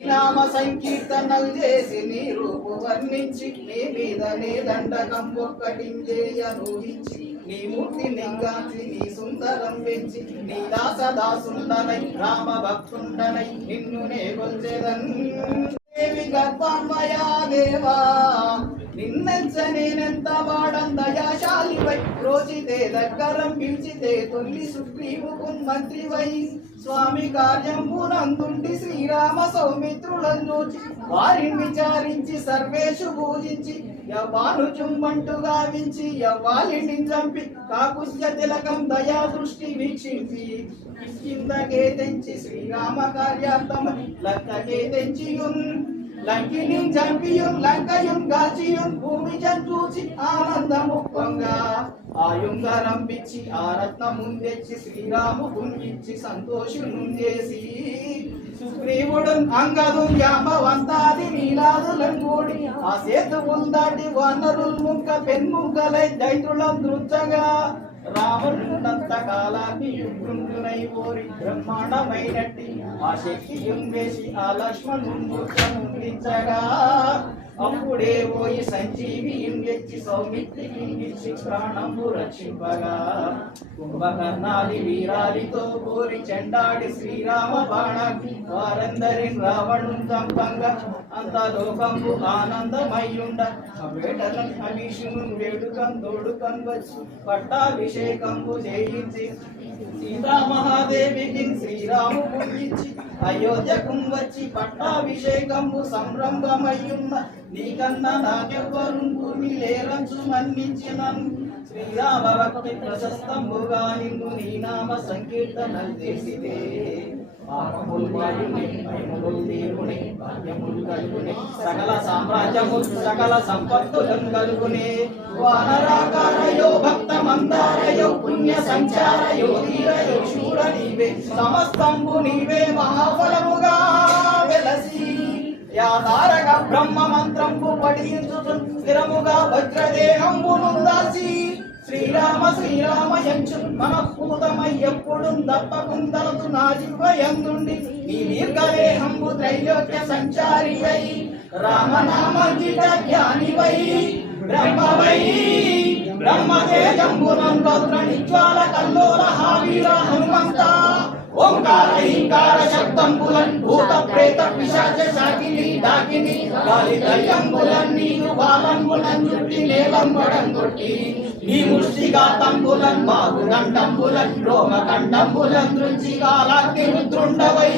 నామ సంకీర్తనలు చేసి నీ రూపు వర్ణించి నీ మీద నీ దండకం ఒక్కటించేయనూహించి నీ మూర్తి నింగాంచి నీ సుందరం పెంచి నీ దాసదాసుండనై రామ భక్తుండనై నిన్ను నే కొల్చెదన్ దేవి గర్భమయా దేవా నిన్నెంచ నేనెంత వాడం దయాశాలివై రోచితే దగ్గరం పిలిచితే తొల్లి సుగ్రీవుకు మంత్రివై స్వామి కార్యంబునందుండి శ్రీరామ సౌమిత్రులను చూచి వారిని విచారించి సర్వేషు పూజించి యవ్వాను చుమ్మంటు గావించి యవ్వాలిని చంపి కాకుశ్య తిలకం దయా దృష్టి వీక్షించి కిందకే తెంచి శ్రీరామ కార్యార్థమై లంకకే తెంచియున్ లంకిని చంపియున్ లంకయున్ గాచియున్ భూమి జంతూచి ఆనందము పొంగా ఆయుంగరం పిచ్చి ఆ రత్నమున్ తెచ్చి శ్రీరాము పుంగిచ్చి సంతోషును చేసి సుగ్రీవుడు అంగదు జాంబవంతాది నీలాదులను కూడి ఆ సేతువులు దాటి వానరుల్ ముక్క పెన్ముక్కలై దైతులం దృచ్చగా రావణునంత కాలాన్ని యుగ్రుండునై ఓరి బ్రహ్మాండమైనట్టి ఆ శక్తియుం వేసి ఆ లక్ష్మణుండించగా అప్పుడే పోయి సంజీవి తెచ్చి సౌమిత్రికి ఇచ్చి ప్రాణము రక్షింపగా కుంభకర్ణాది వీరాలితో కోరి చెండాడి శ్రీరామ బాణాకి వారందరి రావణు చంపంగా అంత లోకంబు ఆనందమయ్యుండ వేటలను అభిషును వేడుకం తోడుకం వచ్చి పట్టాభిషేకంబు చేయించి సీతామహాదేవికి శ్రీరాము పూజించి అయోధ్యకు వచ్చి పట్టాభిషేకంబు సంరంభమయ్యున్న నీకన్నా నాకెవ్వరు భూమి లేరంచు మన్నించినను శ్రీరామ భక్తి ప్రశస్తంబుగా నిన్ను నీ నామ సంకీర్తనలు చేసితే సకల సామ్రాజ్యములు సకల సంపత్తులను కలుగునే వానరాకారయో భక్త మందారయో పుణ్య సంచారయో ధీరయో శూర నీవే సమస్తంబు నీవే మహాఫలముగా వెలసి యాదారక బ్రహ్మ మంత్రంబు పఠించు స్థిరముగా వజ్రదేహంబును దాసి శ్రీరామ శ్రీరామ యంచు మనఃపూతమై ఎప్పుడు తప్పకుందలదు నా జిహ్వయందుండి నీ దీర్ఘదేహంబు త్రైలోక్య సంచారి అయి రామనామంకిత జ్ఞానివై బ్రహ్మవై బ్రహ్మతేజంబునం రౌద్ర నిజ్వాల కల్లోల హావీర హనుమంత ఓంకార హింకార శబ్దంబులన్ భూత ప్రేత పిశాచ శాకిని డాకిని గాలి దయ్యంబులన్ నీరు బాలంబులన్ చుట్టి నేలంబడం కొట్టి నీ ముష్టిఘాతంబులన్ బాగు దండంబులన్ రోమ కండంబులన్ దృంచి కాలాగ్ని రుద్రుండవై